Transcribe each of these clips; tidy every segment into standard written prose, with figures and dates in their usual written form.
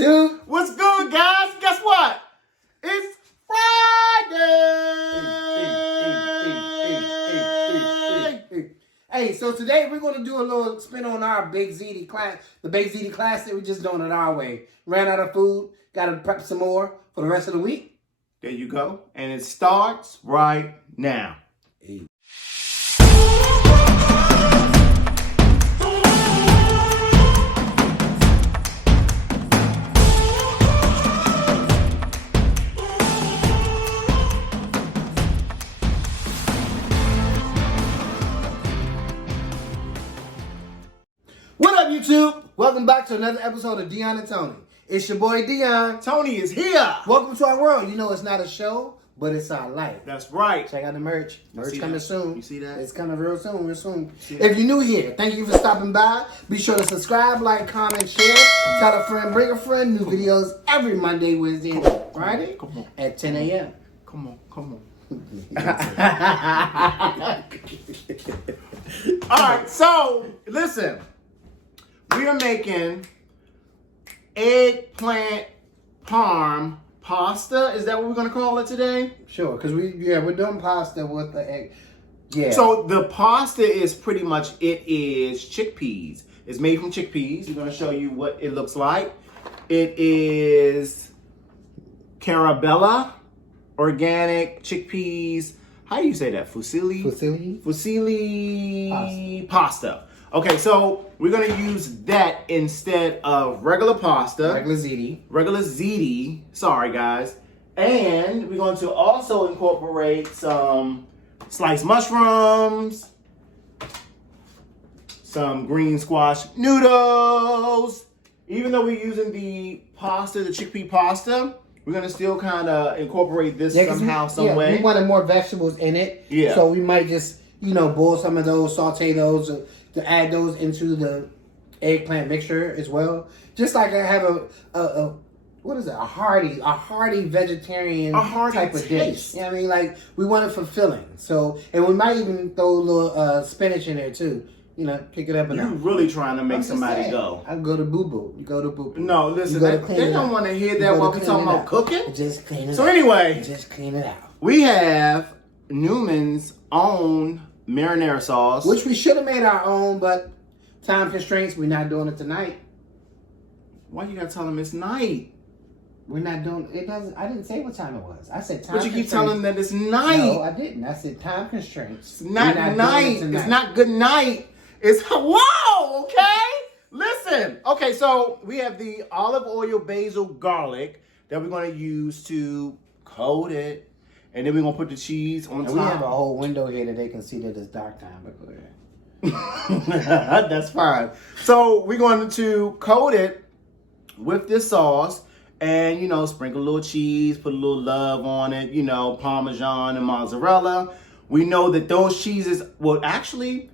YouTube? What's good, guys? Guess what? It's Friday! Hey, so today we're going to do a little spin on our Baked Ziti class. The Baked Ziti classic, we're just doing it our way. Ran out of food, got to prep some more for the rest of the week. There you go. And it starts right now. Hey. What up, YouTube? Welcome back to another episode of Dion and Tony. It's your boy Dion. Tony is here. Welcome to our world. You know it's not a show, but it's our life. That's right. Check out the merch. Merch coming that? soon. You see that? It's coming real soon. If you're new here, thank you for stopping by. Be sure to subscribe, like, comment, share. Tell a friend, bring a friend. New videos every Monday, Wednesday, and Friday at 10 a.m. Come on. All right, so listen. We are making eggplant parm pasta. Is that what we're gonna call it today? Sure, because we're doing pasta with the egg. Yeah. So the pasta is pretty much, it is chickpeas. It's made from chickpeas. We're gonna show you what it looks like. It is Carabella organic chickpeas. How do you say that? Fusilli pasta. Okay, so we're gonna use that instead of regular pasta. Regular ziti. Sorry, guys. And we're going to also incorporate some sliced mushrooms, some green squash noodles. Even though we're using the pasta, the chickpea pasta, we're gonna still kind of incorporate this somehow, some way. We wanted more vegetables in it. Yeah. So we might just, boil some of those, saute those, to add those into the eggplant mixture as well. Just like I have a what is it? A hearty vegetarian type of dish. You know what I mean? Like, we want it fulfilling. So, and we might even throw a little spinach in there too. Pick it up and You're really trying to make somebody go. I go to boo-boo. You go to boo-boo. No, listen, they don't want to hear that while we're talking about cooking. Just clean it out. So anyway, just clean it out. We have Newman's own marinara sauce. Which we should have made our own, but time constraints, we're not doing it tonight. Why you gotta tell them it's night? We're not doing it. I didn't say what time it was. I said time constraints. But you keep telling them that it's night. No, I didn't. I said time constraints. It's not night. It's not good night. It's whoa, okay? Listen. Okay, so we have the olive oil, basil, garlic that we're gonna use to coat it. And then we're going to put the cheese on top. We have a whole window here that they can see that it's dark time. But go ahead. That's fine. So we're going to coat it with this sauce and, sprinkle a little cheese, put a little love on it, Parmesan and mozzarella. We know that those cheeses, well, actually,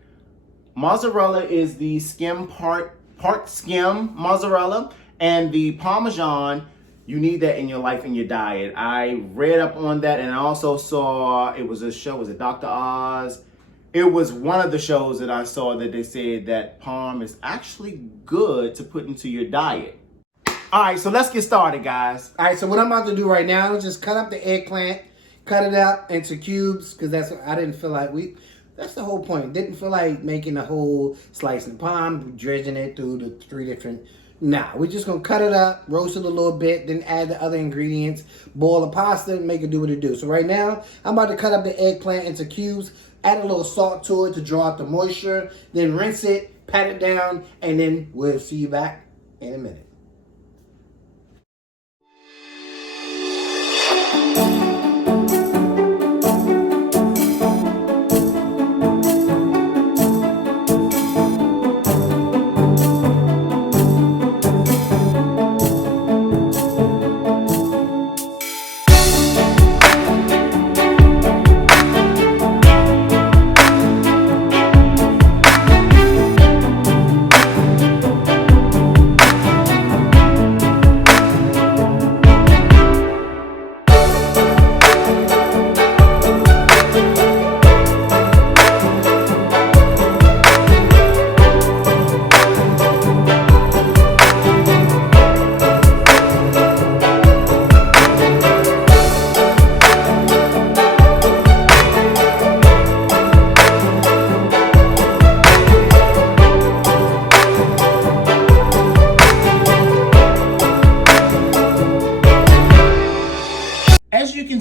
mozzarella is the skim part skim mozzarella, and the Parmesan, you need that in your life and your diet. I read up on that, and I also saw, it was a show, was it Dr. Oz? It was one of the shows that I saw that they said that parm is actually good to put into your diet. All right, so let's get started, guys. All right, so what I'm about to do right now is just cut up the eggplant, cut it up into cubes, because I didn't feel like that's the whole point. Didn't feel like making a whole slice of parm, dredging it through the 3 different. Nah, we're just going to cut it up, roast it a little bit, then add the other ingredients, boil the pasta, and make it do what it do. So right now, I'm about to cut up the eggplant into cubes, add a little salt to it to draw out the moisture, then rinse it, pat it down, and then we'll see you back in a minute.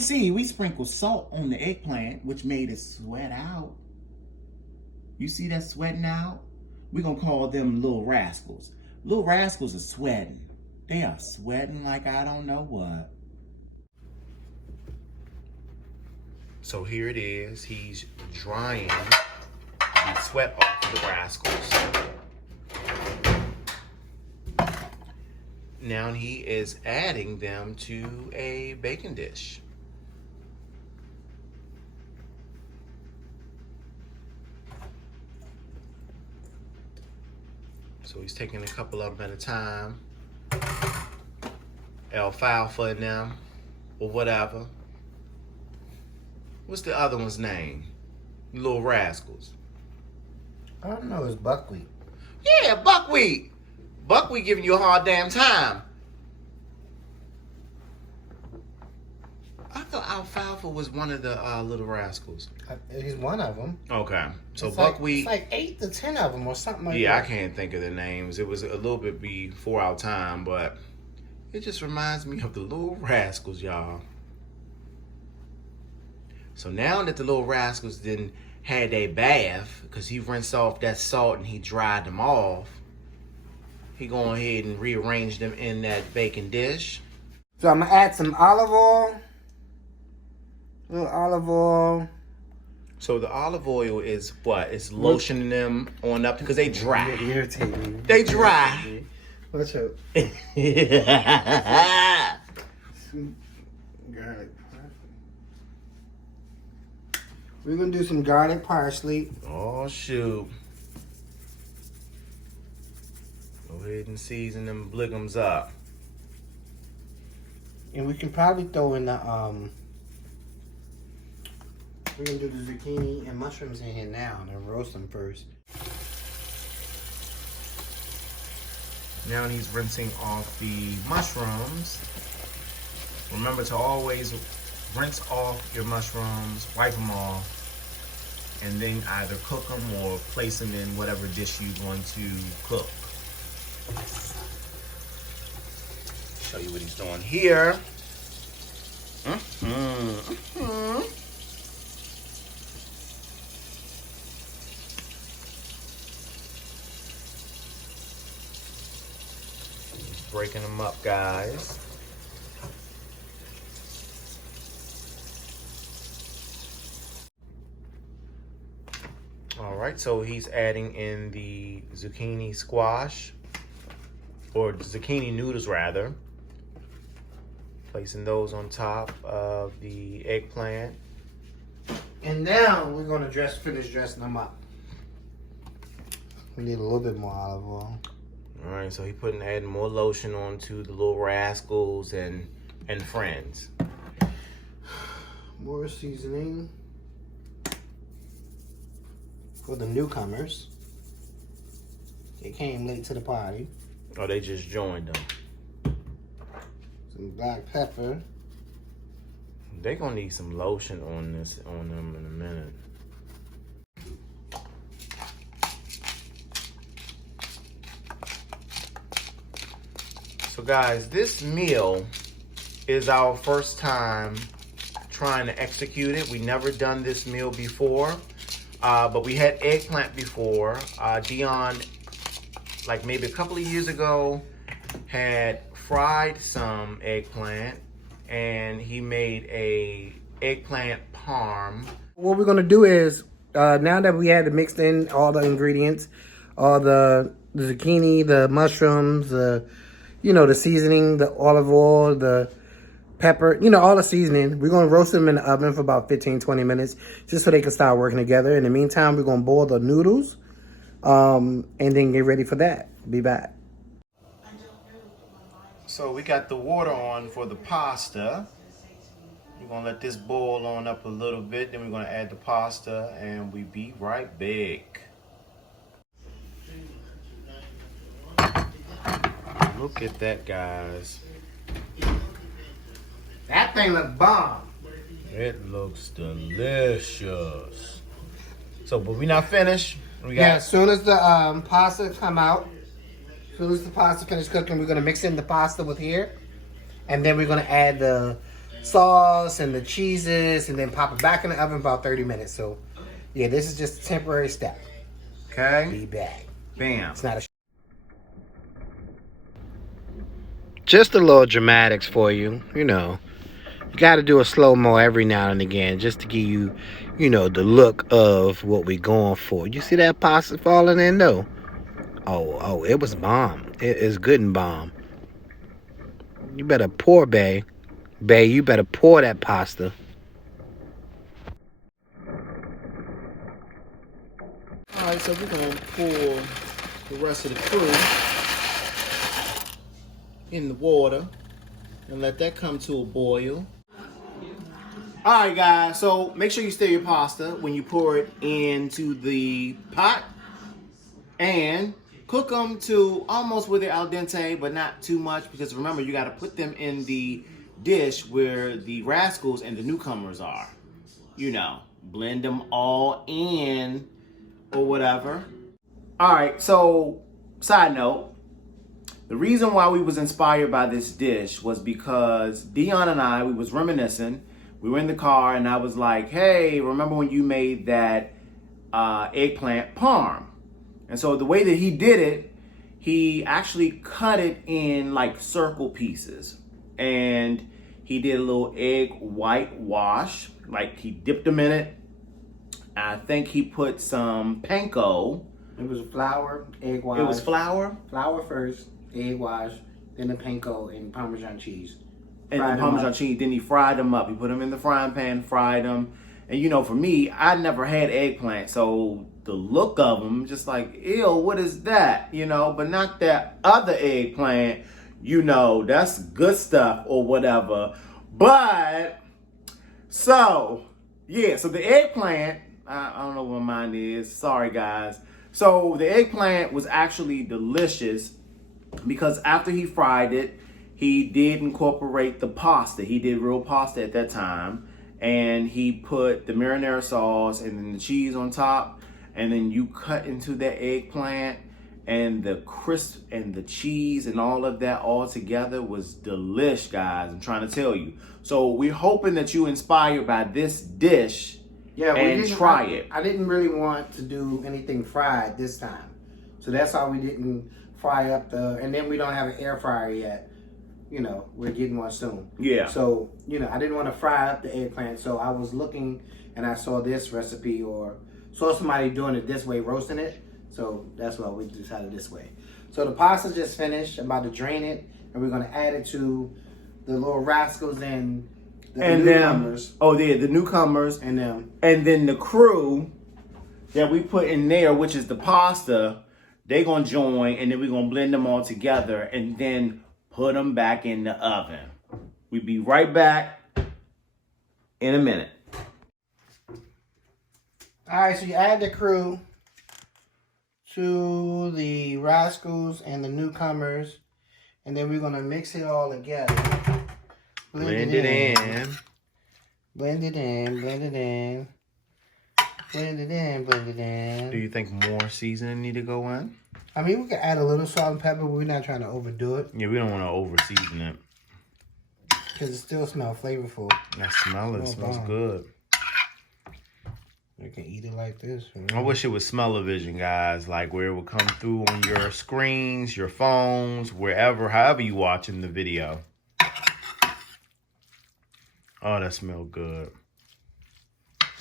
see, we sprinkled salt on the eggplant, which made it sweat out. You see that sweating out? We're going to call them little rascals. Little rascals are sweating. They are sweating like I don't know what. So here it is. He's drying the sweat off the rascals. Now he is adding them to a baking dish. So he's taking a couple of them at a time. Alfalfa in them, or whatever. What's the other one's name? Little rascals. I don't know, it's buckwheat. Yeah, buckwheat. Buckwheat giving you a hard damn time. I thought alfalfa was one of the little rascals. He's one of them. Okay, so It's buckwheat. like 8 to 10 of them or something like that. Yeah, I can't think of the names. It was a little bit before our time, but it just reminds me of the little rascals, y'all. So now that the little rascals didn't had a bath, because he rinsed off that salt and he dried them off, he go ahead and rearrange them in that baking dish. So I'm going to add some olive oil. A little olive oil. So the olive oil is what? It's lotioning them on up because they dry. You're irritating me. They dry. Watch out. Some garlic. We're going to do some garlic parsley. Oh, shoot. Go ahead and season them bliggums up. And we can probably throw in the, we're going to do the zucchini and mushrooms in here now and then roast them first. Now he's rinsing off the mushrooms. Remember to always rinse off your mushrooms, wipe them off, and then either cook them or place them in whatever dish you want to cook. Show you what he's doing here. He's breaking them up, guys. All right, so he's adding in the zucchini squash, or zucchini noodles rather. Placing those on top of the eggplant. And now we're going to finish dressing them up. We need a little bit more olive oil. All right, so he's adding more lotion onto the little rascals and friends. More seasoning for the newcomers. They came late to the party. Oh, they just joined them. Some black pepper. They're gonna need some lotion on them in a minute. So guys, this meal is our first time trying to execute it. We never done this meal before, but we had eggplant before. Dion, like maybe a couple of years ago, had fried some eggplant, and he made a eggplant parm. What we're gonna do is, now that we had mixed in all the ingredients, all the zucchini, the mushrooms, the seasoning, the olive oil, the pepper, all the seasoning, we're gonna roast them in the oven for about 15-20 minutes, just so they can start working together. In the meantime, we're gonna boil the noodles, and then get ready for that. Be back. So we got the water on for the pasta. We're gonna let this boil on up a little bit, then we're gonna add the pasta, and we be right back. Look at that, guys. That thing look bomb. It looks delicious. So, but we not finished. Yeah, as soon as the pasta come out, as soon as the pasta finish cooking, we're gonna mix in the pasta with here, and then we're gonna add the sauce and the cheeses, and then pop it back in the oven about 30 minutes. So, yeah, this is just a temporary step. Okay. Be back. Bam. It's not a. Just a little dramatics for you, you know. You got to do a slow-mo every now and again just to give you, you know, the look of what we're going for. You see that pasta falling in, though? Oh, it was bomb. It is good and bomb. You better pour, bae. Bae, you better pour that pasta. All right, so we're going to pour the rest of the crew in the water and let that come to a boil. All right, guys, so make sure you stir your pasta when you pour it into the pot and cook them to almost where they're al dente, but not too much, because remember, you got to put them in the dish where the rascals and the newcomers are. You know, blend them all in or whatever. All right, so side note, the reason why we was inspired by this dish was because Dion and I, we was reminiscing. We were in the car and I was like, hey, remember when you made that eggplant parm? And so the way that he did it, he actually cut it in like circle pieces. And he did a little egg white wash, like he dipped them in it. I think he put some panko. It was flour, egg wash. It was flour? Flour first, egg wash, then the panko and Parmesan cheese. And the Parmesan cheese, then he fried them up. He put them in the frying pan, fried them. And you know, for me, I never had eggplant, so the look of them, just like, ew, what is that? You know, but not that other eggplant, you know, that's good stuff or whatever. But, so, yeah, so the eggplant, I don't know what mine is. Sorry, guys. So the eggplant was actually delicious because after he fried it, he did incorporate the pasta. He did real pasta at that time. And he put the marinara sauce and then the cheese on top. And then you cut into that eggplant, and the crisp and the cheese and all of that all together was delish, guys. I'm trying to tell you. So we're hoping that you inspired by this dish. Yeah, and try it. I didn't really want to do anything fried this time. So that's why we didn't fry up and then we don't have an air fryer yet. You know, we're getting one soon. Yeah. So, you know, I didn't want to fry up the eggplant. So I was looking and I saw this recipe or saw somebody doing it this way, roasting it. So that's why we decided this way. So the pasta just finished. I'm about to drain it. And we're going to add it to the little rascals and the newcomers. The newcomers. And them. And then the crew that we put in there, which is the pasta, they're going to join. And then we're going to blend them all together. And then put them back in the oven. We'll be right back in a minute. All right, so you add the crew to the rascals and the newcomers, and then we're gonna mix it all together. Blend it in. Blend it in. Blend it in. Blend it in. Blend it in. Do you think more seasoning need to go in? I mean, we can add a little salt and pepper, but we're not trying to overdo it. Yeah, we don't want to over season it. Because it still smells flavorful. I smell it. It smells good. You can eat it like this. I wish it was smell-o-vision, guys. Like where it would come through on your screens, your phones, wherever, however you watching the video. Oh, that smells good.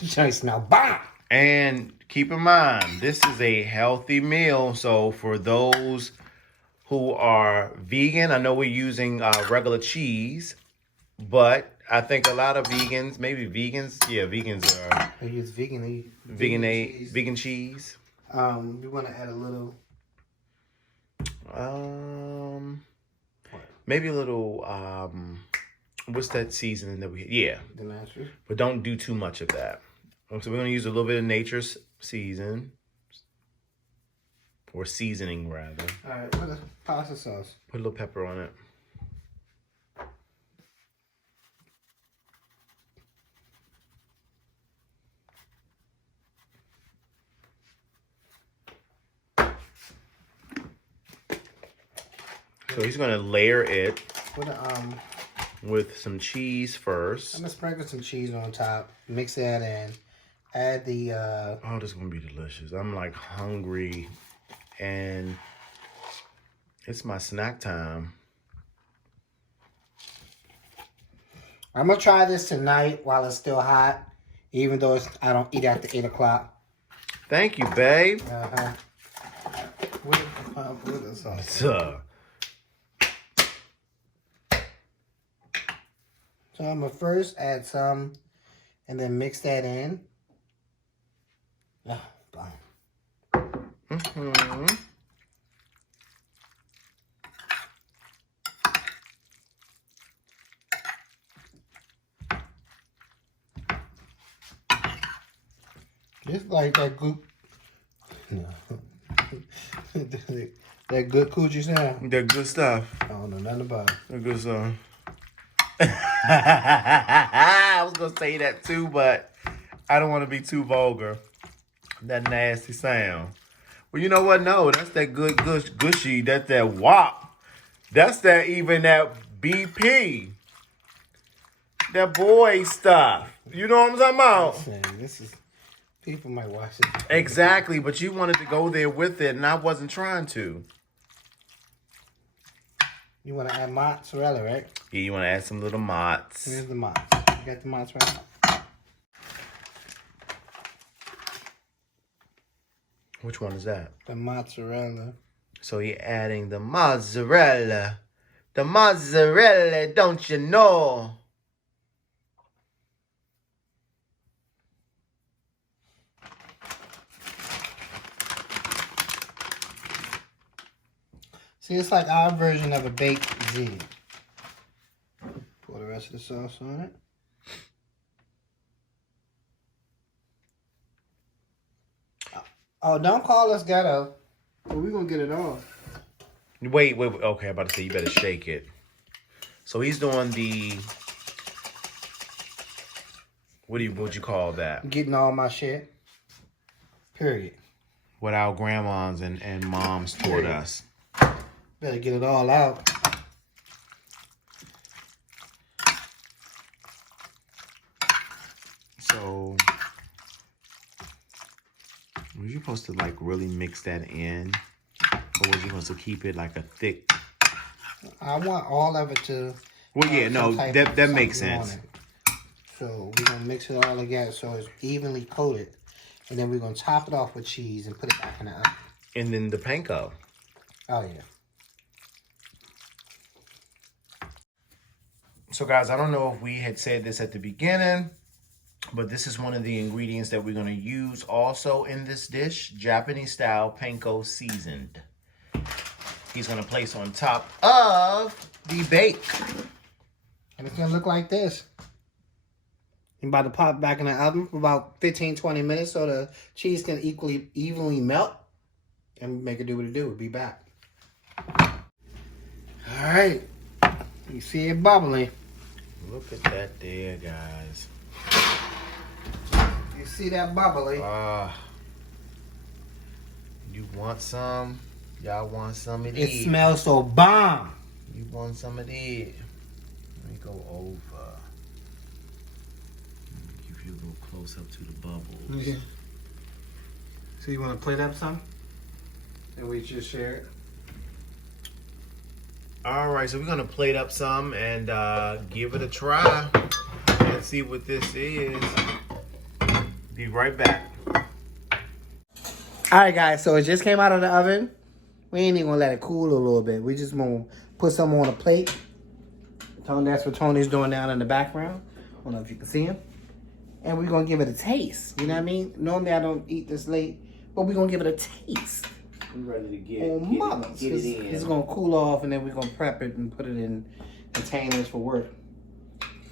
You smell bomb. And keep in mind, this is a healthy meal. So for those who are vegan, I know we're using regular cheese, but I think a lot of vegans, maybe vegans, yeah, vegans are. They use vegan cheese. We want to add a little. Maybe a little. What's that seasoning that we? Yeah. The natural. But don't do too much of that. So we're gonna use a little bit of nature's season, or seasoning rather. All right, put a pasta sauce. Put a little pepper on it. So he's gonna layer it. Put a with some cheese first. I'm gonna sprinkle some cheese on top. Mix that in. Add the. Oh, this is gonna be delicious. I'm like hungry, and it's my snack time. I'm gonna try this tonight while it's still hot, even though I don't eat after 8 o'clock. Thank you, babe. With the sauce. So I'm gonna first add some, and then mix that in. Oh, bomb. It's like that good. No. That good coochie sound. that good stuff. I don't know nothing about it. That good stuff. I was gonna say that too, but I don't want to be too vulgar. That nasty sound. Well, you know what? No, that's that good gushy. That's that WAP. That's that BP. That boy stuff. You know what I'm talking about? Man, this is. People might watch it. Exactly, but you wanted to go there with it, and I wasn't trying to. You want to add mozzarella, right? Yeah, you want to add some little mozz. Here's the mozz. You got the mozz right now? Which one is that? The mozzarella. So you're adding the mozzarella. The mozzarella, don't you know? See, it's like our version of a baked ziti. Pour the rest of the sauce on it. Oh, don't call us ghetto. Well, we're going to get it off. Wait. Okay, I'm about to say you better shake it. So he's doing the... What would you call that? Getting all my shit. Period. What our grandmas and moms taught us. Better get it all out. So, were you supposed to like really mix that in? Or was you supposed to keep it like a thick? I want all of it to... Well, yeah, no, that makes sense. So, we're going to mix it all together so it's evenly coated. And then we're going to top it off with cheese and put it back in the oven. And then the panko. Oh, yeah. So guys, I don't know if we had said this at the beginning, but this is one of the ingredients that we're going to use also in this dish, Japanese style panko seasoned. He's going to place on top of the bake. And it's going to look like this. I'm about to pop it back in the oven for about 15-20 minutes so the cheese can evenly melt and make it do what it do. We'll be back. All right. You see it bubbling. Look at that there, guys. You see that bubbly? You want some? Y'all want some of It these? smells so bomb. You want some of these? Let me go over. Give you a little close up to the bubbles. Yeah. So you want to plate up some? And we just share it? All right, so we're gonna plate up some and give it a try. Let's see what this is. Be right back. All right, guys. So it just came out of the oven. We ain't even gonna let it cool a little bit. We just gonna put some on a plate. Tony, that's what Tony's doing down in the background. I don't know if you can see him. And we're gonna give it a taste. You know what I mean? Normally I don't eat this late, but we're gonna give it a taste. I'm ready to get On mother. it in. It's gonna cool off, and then we're gonna prep it and put it in containers for work.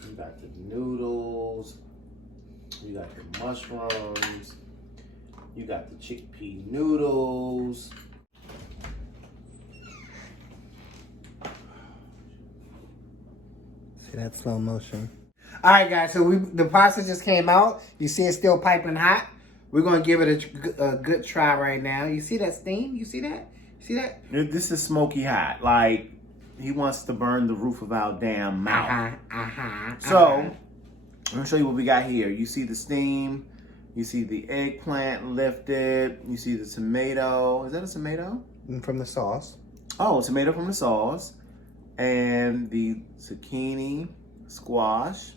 You got the noodles. You got the mushrooms. You got the chickpea noodles. See that slow motion. All right, guys. So the pasta just came out. You see it's still piping hot. We're gonna give it a good try right now. You see that steam? You see that? See that? This is smoky hot. Like He wants to burn the roof of our damn mouth. So, let me show you what we got here. You see the steam. You see the eggplant lifted. You see the tomato. Is that a tomato? From the sauce. Oh, tomato from the sauce. And the zucchini, squash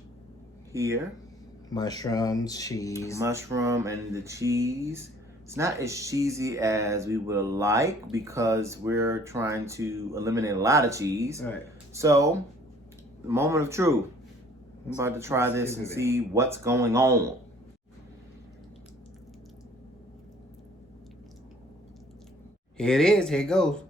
here. Mushrooms, cheese. Mushroom and the cheese. It's not as cheesy as we would like because we're trying to eliminate a lot of cheese. All right. So, the moment of truth. I'm about to try this and see what's going on. Here it is. Here it goes.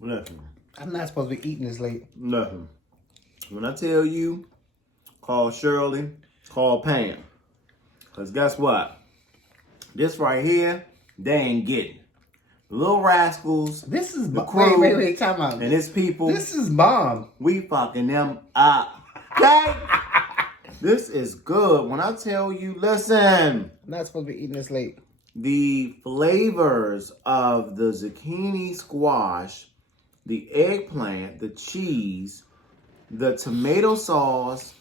Listen. I'm not supposed to be eating this late. Nothing. When I tell you, call Shirley, call Pam. Because guess what? This right here, they ain't getting. The Little Rascals, This is the crew, wait, time out. and his people, This is bomb. we fucking them up. Okay? This is good. When I tell you, listen, I'm not supposed to be eating this late. the flavors of the zucchini squash, the eggplant, the cheese, the tomato sauce,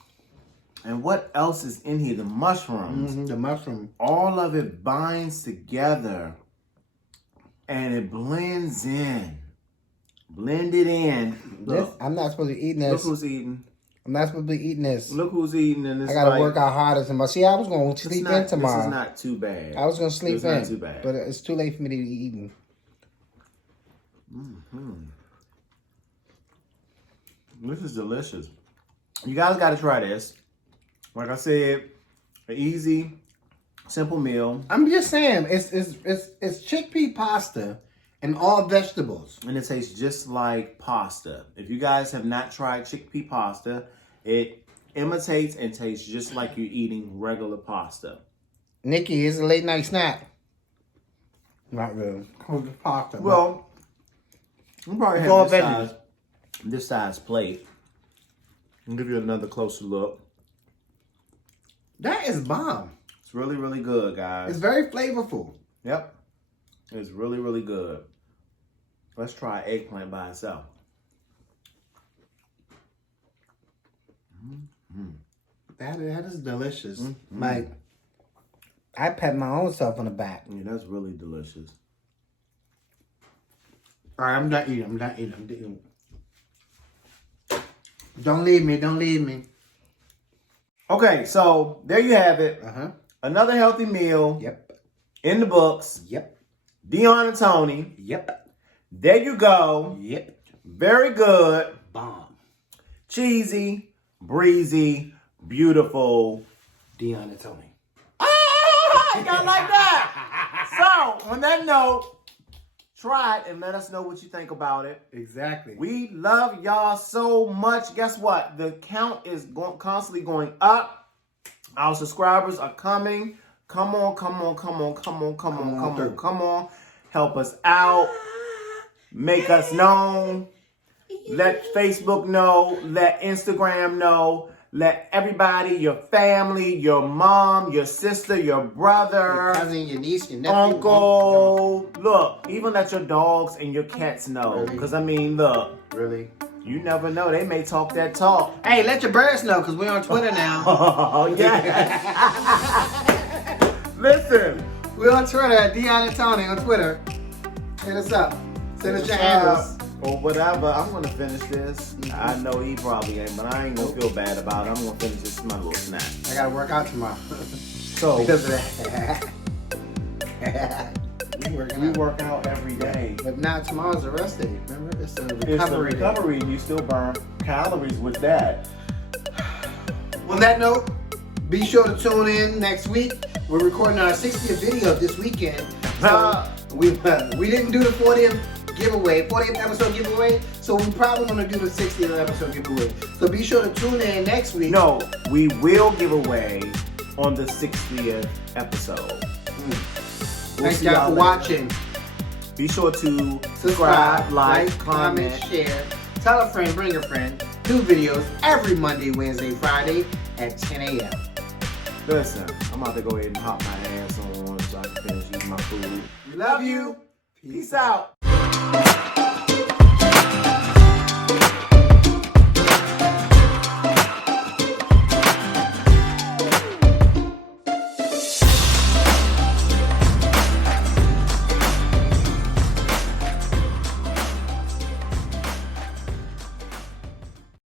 and what else is in here? The mushrooms. The mushroom. All of it binds together and it blends in. Blend it in. Look, I'm not supposed to be eating look this. who's eating. I'm not supposed to be eating this. Look who's eating. And it's I gotta like, work out harder tomorrow. See, I was gonna sleep in tomorrow. This is not too bad. I was gonna sleep It's in, not too bad. but it's too late for me to be eating. This is delicious. You guys got to try this. Like I said, an easy, simple meal. I'm just saying, it's chickpea pasta and all vegetables. And it tastes just like pasta. If you guys have not tried chickpea pasta, it imitates and tastes just like you're eating regular pasta. Nikki, it's a late night snack. Not really. Cause it's pasta. Well, we'll probably It's all have this size plate. I'll give you another closer look. that is bomb. It's really, really good, guys. It's very flavorful. Yep. It's really, really good. Let's try eggplant by itself. That is delicious. Like, I pat my own self on the back. Yeah, that's really delicious. All right, I'm done eating. I'm done eating. Don't leave me. Don't leave me. Okay, so there you have it. Another healthy meal Yep. in the books. Yep. Dion and Tony. Yep. There you go. Yep. Very good. Bomb. Cheesy, breezy, beautiful. Dion and Tony. I got like that. So, on that note, try it and let us know what you think about it. Exactly. We love y'all so much. Guess what? The count is constantly going up. Our subscribers are coming. Come on. Help us out. Make us known. Let Facebook know. Let Instagram know. Let everybody, your family, your mom, your sister, your brother, Your cousin, your niece, your nephew, uncle. Look, even let your dogs and your cats know. Really? Because, I mean, look. Really? You never know. They may talk that talk. Hey, let your birds know because we're on Twitter now. Oh, yeah. Listen. We're on Twitter at Dion and Tony on Twitter. Hit us up. Send us your handles. Or whatever. I'm going to finish this. I know he probably ain't, but I ain't going to feel bad about it. I'm going to finish this my little snack. I got to work out tomorrow. So, Because of that. we work out every day. But now tomorrow's a rest day. Remember? It's a It's a recovery day. recovery, and you still burn calories with that. On that note, be sure to tune in next week. We're recording our 60th video this weekend. So we didn't do the 40th giveaway, 40th episode giveaway, so we're probably going to do the 60th episode giveaway. So be sure to tune in next week. No, we will give away on the 60th episode. Thanks, y'all, for watching. Be sure to Subscribe, like, comment. share. Tell a friend, bring a friend. New videos every Monday, Wednesday, Friday at 10 a.m. Listen, I'm about to go ahead and hop my ass on so I can finish eating my food. We love you. Peace out.